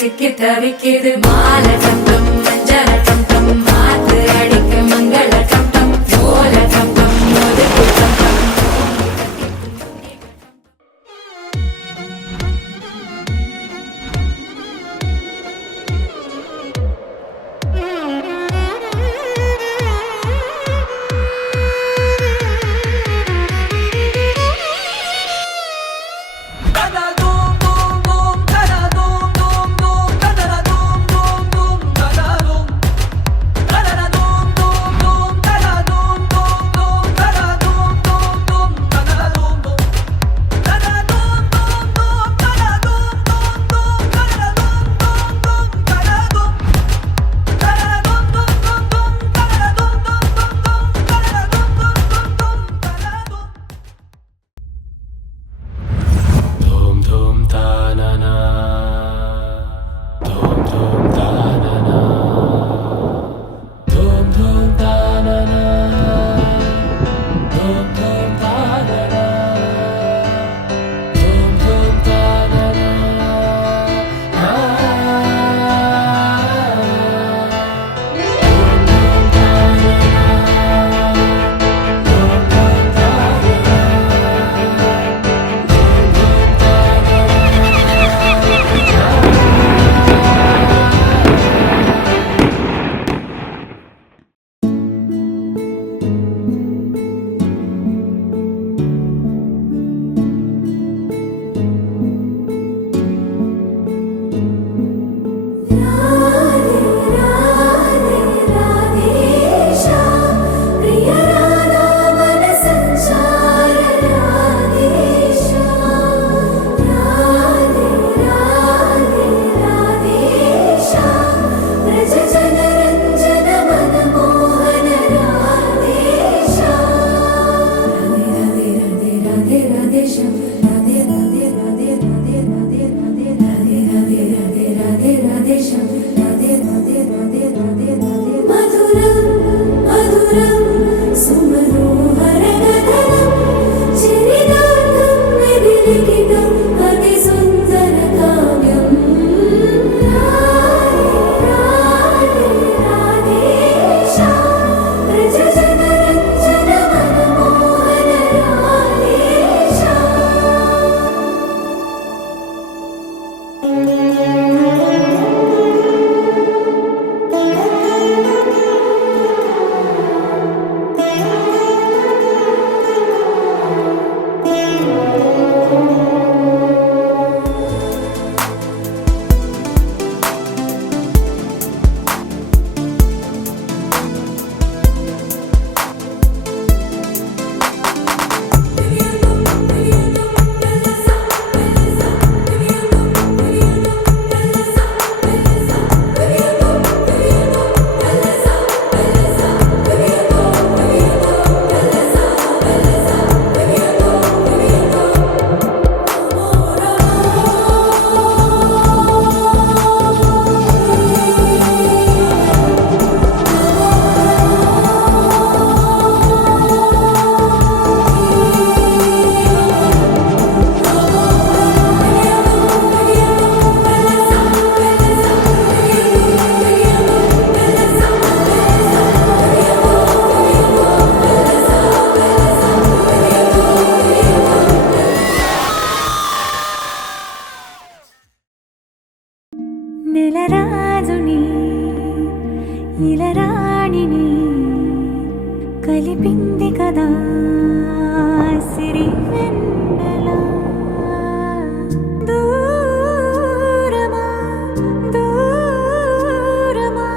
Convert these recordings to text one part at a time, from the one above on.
சிக்கி தவிக்குது மாலை டம்டம் மஞ்சள டம்டம் மாத்து அடிக்க மங்கள டம்டம் ஓல டம்டம் ஒதுக்கு டம்டம் నెలరాజుని ఇలరాణిని కలిపింది కదా సిరి వెన్నెల దూరమా దూరమా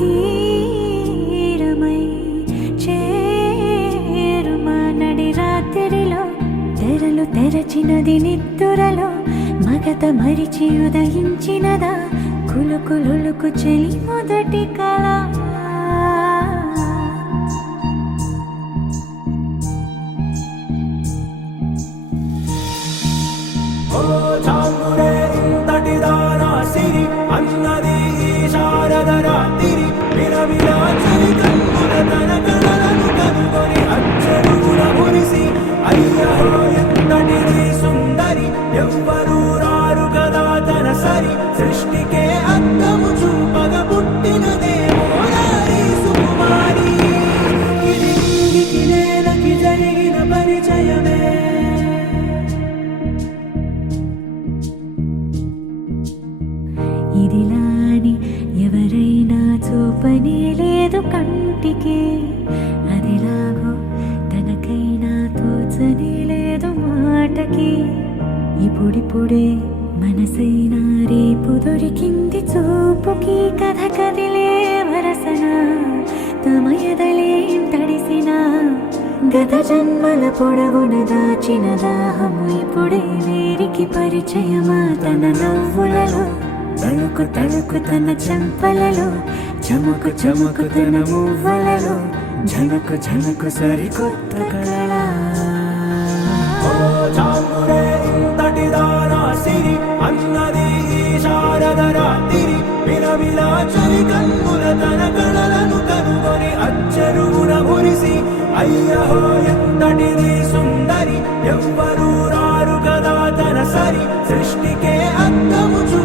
తీరమై చేరుమా నడి రాత్రిలో తెరలు తెరచినది నిద్దురలో మగత మరిచి ఉదయించినదా కులుకులుకు చెలి మొదటి కళ అన్నది శారద రాత్రి విరవిరాచరి కన్నుల తన కళలను కనుగొని అచ్చడుగున మురిసి అయ్యో ఎంతటిది సుందరి ఎవ్వరూ రారు కదా తన సరి సృష్టికే అద్దము చూపగ పుట్టినదేమో నారీ సుకుమారి ఇది నింగికి నేలకి జరిగిన పరిచయమే ఇదిలాని ఎవరైనా చూపని లేదు కంటికి అదిలాగో తనకైనా తోచని లేదు మాటకి ఇప్పుడిప్పుడే మనసైనా రేపు దొరికింది చూపుకి కథ కదిలే వరసన తమ ఎదలేం తడిసిన గత జన్మల పొడవున దాచిన దాహము ఇప్పుడే వీరికి పరిచయమా తన నవ్వులలో తలుకు తలుకు తన చెంపలలో చముకు చముకు తన మువ్వలలో ఝనకు ఝనకు సరికొత్త కళలా ఓ చామురే ఇంతటి దానా సిరి అన్నది ఈ శారద రాత్రి విలవిలా చలి కన్నుల తన కళలను కనుగొని అచ్చరుగున మురిసి అయ్యహో ఎంతటిది సుందరి ఎవ్వరూ రారు కదా తన సరి సృష్టికే అద్దము చూ